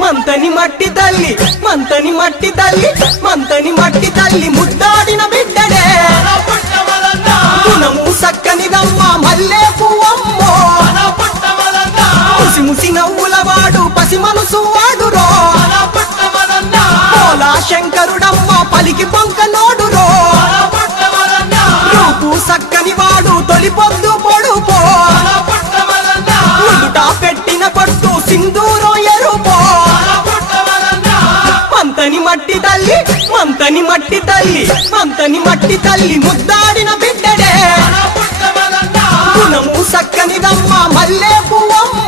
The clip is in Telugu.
మంతని మట్టి తల్లి మంతని మట్టి తల్లి మంతని మట్టి తల్లి ముద్దాడిన బిడ్డడే గుణము సక్కనిదమ్మ మల్లె పువ్వమ్మో ముసి ముసి నవ్వుల వాడు పసి మనసు వాడురో పోలా శంకరుడమ్మ పలికి పొంక నోడురో రూపు సక్కని వాడు తొలి పొద్దు పొడుపో నుదుట పెట్టిన పట్టు సింధూరో ఎరుపో మంతని మట్టి తల్లి మంతని మట్టి తల్లి మంతని మట్టి తల్లి ముద్దాడిన బిడ్డడే గుణము సక్కనిదమ్మ మల్లె పువ్వమ్మ